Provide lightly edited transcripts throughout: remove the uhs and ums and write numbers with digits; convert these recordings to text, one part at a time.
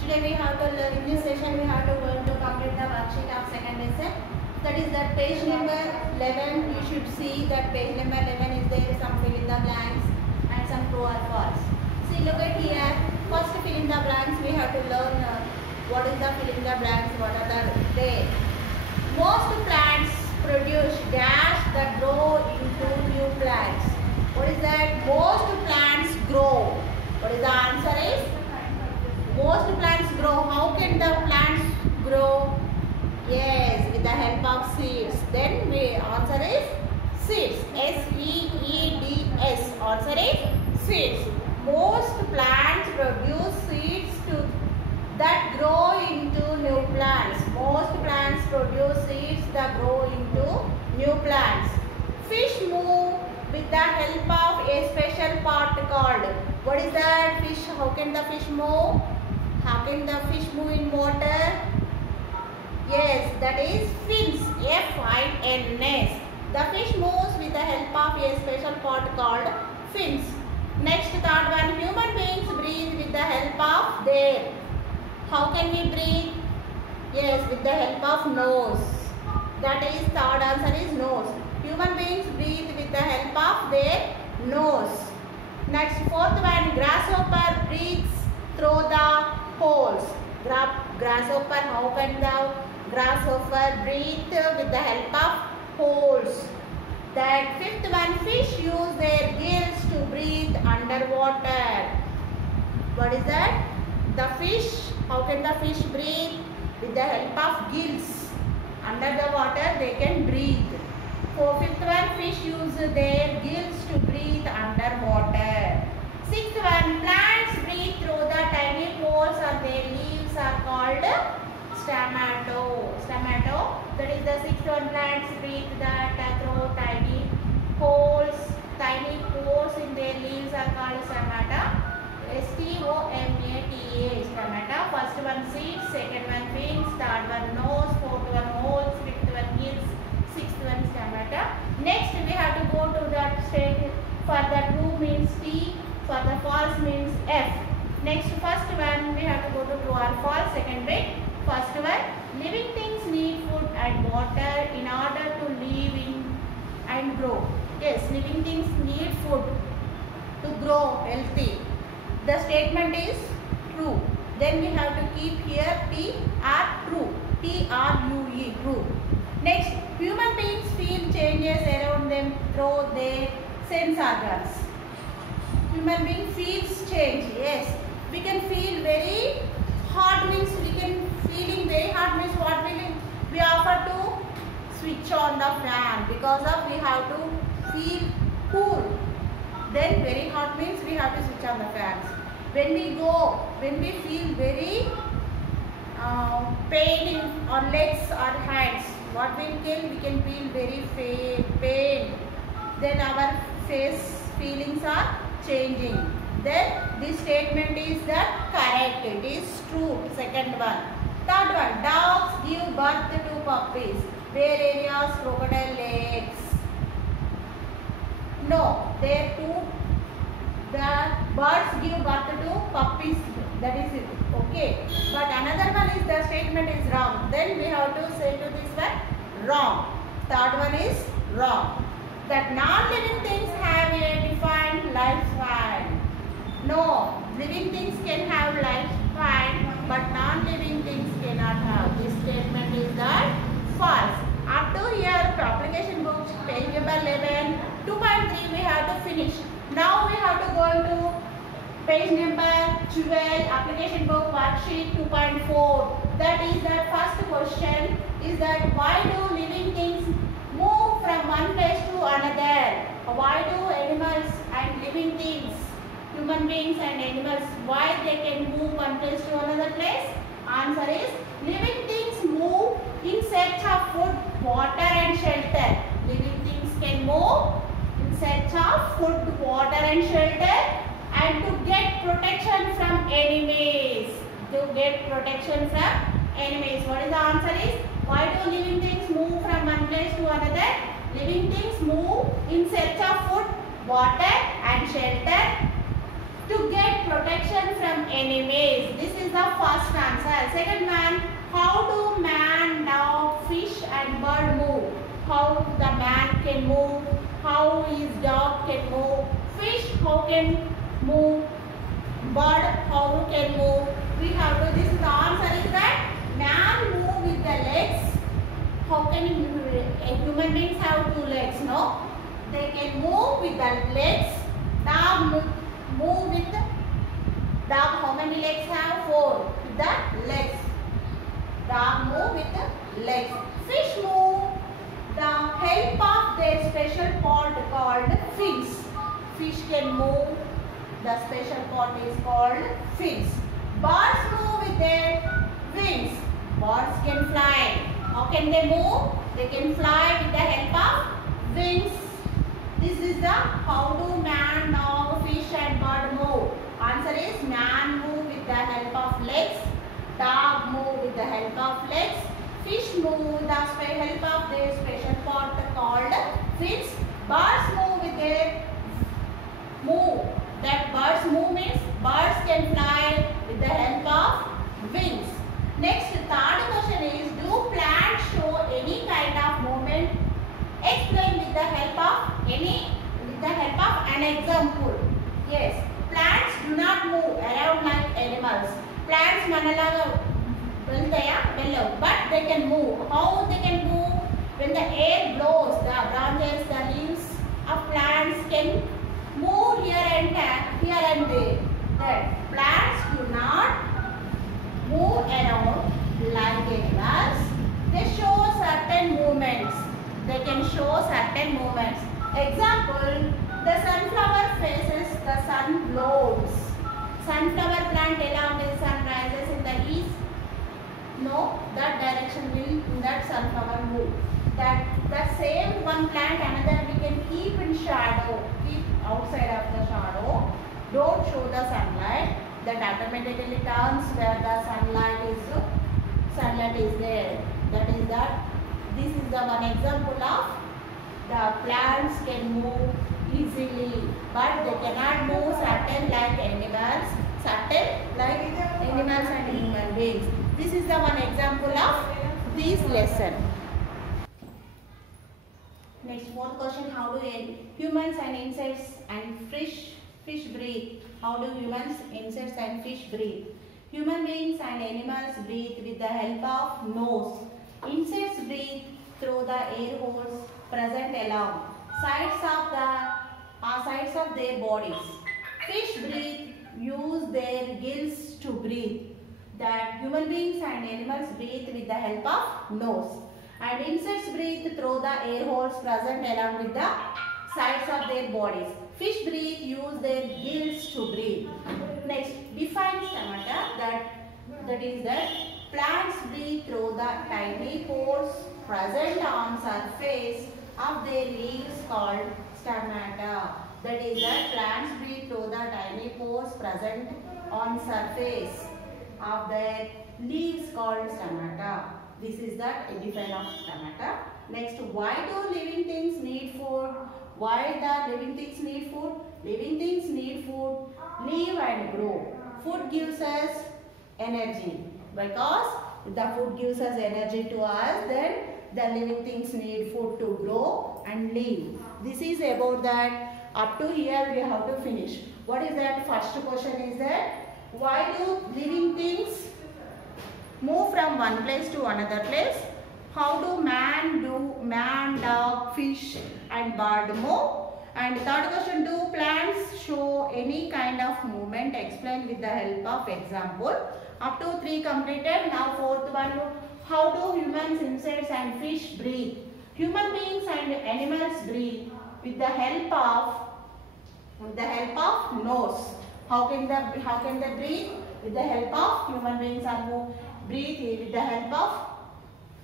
Today we have to learn, in this session we have to go to complete the worksheet of second lesson. That is that page number 11. You should see that page number 11 is there some fill in the blanks and some true or false. See, look at here. First fill in the blanks we have to learn what is the fill in the blanks, what are they. Most plants produce dash that grow into new plants. What is that? Most plants grow. What is the answer is? Most plants grow. How can the plants grow? Yes, with the help of seeds. Then the answer is seeds. S-E-E-D-S. Answer is seeds. Most plants produce seeds that grow into new plants. Most plants produce seeds that grow into new plants. Fish move with the help of a special part called. What is that? Fish. How can the fish move? How can the fish move in water? Yes, that is fins. F-I-N-S. The fish moves with the help of a special part called fins. Next, third one. Human beings breathe with the help of their. How can we breathe? Yes, with the help of nose. That is, third answer is nose. Human beings breathe with the help of their nose. Next, fourth one. Grasshopper breathes through the holes. Grasshopper, how can the grasshopper breathe with the help of holes? That fifth one. Fish use their gills to breathe underwater. What is that? The fish, how can the fish breathe? With the help of gills. Under the water they can breathe. So fifth one, fish use their gills to breathe underwater. Sixth one, plants breathe through the tiny pores on their leaves are called stomata. Stomata, that is the sixth one, plants breathe through tiny holes, tiny pores in their leaves are called stomata. S-T-O-M-A-T-A, stomata. First one seeds, second one fins, third one nose, fourth one holes, fifth one gills, sixth one stomata. Next we have to go to that state. For the true means T, for the false means F. Next, first one we have to go to true or false. Second bit. First one, living things need food and water in order to live in and grow. Yes, living things need food to grow healthy. The statement is true. Then we have to keep here T or true. T-R-U-E, true. Next, human beings feel changes around them through their sense organs. Human being feels change. Yes, we can feel very hot means we can feeling very hot means what we offer to switch on the fan because of we have to feel cool. Then very hot means we have to switch on the fans. When we feel very pain in our legs or hands, what we can feel very pain. Then our face feelings are changing. Then this statement is that correct. It is true. Second one. Third one. Dogs give birth to puppies. Where areas? Crocodile legs. No, they too. The birds give birth to puppies. That is it. Okay. But another one is the statement is wrong. Then we have to say to this one wrong. Third one is wrong. That non-living things have a defined lifespan. No, living things can have lifespan, but non-living things cannot have. This statement is that false. Up to here, application books, page number 11, 2.3 we have to finish. Now we have to go into page number 12, application book worksheet 2.4. That is that first question is that why do living things move from one place to another? Why do animals and living things, human beings and animals, why they can move one place to another place? Answer is living things move in search of food, water and shelter. Living things can move in search of food, water and shelter and to get protection from enemies. To get protection from enemies. What is the answer is? Why do living things move from one place to another? Living things move in search of food, water and shelter to get protection protection from enemies. This is the first answer. Second one, how do man, dog, fish and bird move? How the man can move, how his dog can move, fish how can move, bird how can move. We have to, this is the answer is that man move with the legs. How can human beings have two legs? No, they can move with the legs. Dog move with the dog. How many legs have? 4 with the legs. Dog move with the legs. Fish move the help of their special part called fins. Fish can move. The special part is called fins. Birds move with their wings. Birds can fly. How can they move? They can fly with the help of wings. This is the how do man, dog, fish and bird move. Answer is man move with the help of legs. Dog move with the help of legs. Fish move with the help of their special part called fins. Birds move with their move. That birds move means birds can fly with the help of wings. Next, third question is, do plants show any kind of movement? Explain with the help of an example. Yes, plants do not move around like animals. Plants manalaga vellu, but they can move. How they can move? When the air blows, the branches, the leaves of plants can move here and there. That plants do not move around like animals. They show certain movements. They can show certain movements. Example, the sunflower faces the sun blows. Sunflower plant along the sun rises in the east. No, that direction will that sunflower move. That same one plant, another we can keep in shadow, keep outside of the shadow. Don't show the sunlight. That automatically turns where the sunlight is there. That is that. This is the one example of the plants can move easily, but they cannot move certain like animals, and human beings. This is the one example of this lesson. Next, fourth question, how do humans and insects and fish breathe? How do humans, insects and fish breathe? Human beings and animals breathe with the help of nose. Insects breathe through the air holes present along sides of their bodies. Fish breathe, use their gills to breathe. That human beings and animals breathe with the help of nose. And insects breathe through the air holes present along with the sides of their bodies. Fish breathe, use their gills to breathe. Next, define stomata. That is that plants breathe through the tiny pores present on surface of their leaves called stomata. That is that plants breathe through the tiny pores present on surface of their leaves called stomata. This is the definition of stomata. Next, why do living things need food? Why the living things need food? Living things need food, live and grow. Food gives us energy. Because if the food gives us energy to us, then the living things need food to grow and live. This is about that. Up to here we have to finish. What is that? First question is that why do living things move from one place to another place? How do man, dog, fish and bird move? And third question, do plants show any kind of movement? Explain with the help of example. Up to 3 completed. Now fourth one, how do humans, insects and fish breathe? Human beings and animals breathe with the help of nose. How can they breathe? With the help of human beings and breathe with the help of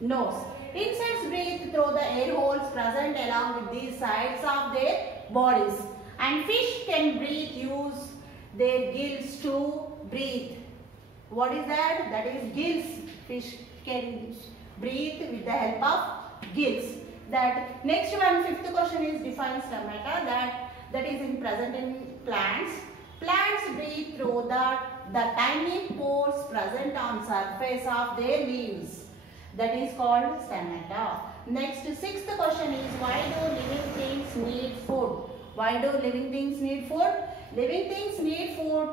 nose. Insects breathe through the air holes present along with these sides of their bodies. And fish can breathe, use their gills to breathe. What is that? That is gills. Fish can breathe with the help of gills. That next one, fifth question is define stomata. That is in present in plants. Plants breathe through the tiny pores present on surface of their leaves. That is called stomata. Next, sixth question is, why do living things need food? Why do living things need food? Living things need food,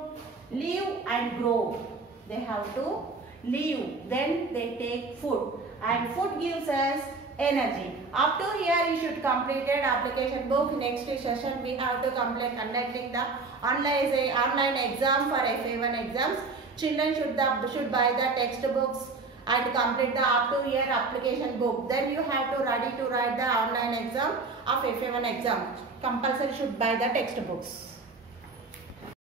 live and grow. They have to live, then they take food, and food gives us energy. Up to here you should completed application book. Next session we have to complete conducting the online exam for FA1 exams. Children should buy the textbooks and complete the up to here application book. Then you have to ready to write the online exam of FA1 exam. Compulsory should buy the textbooks.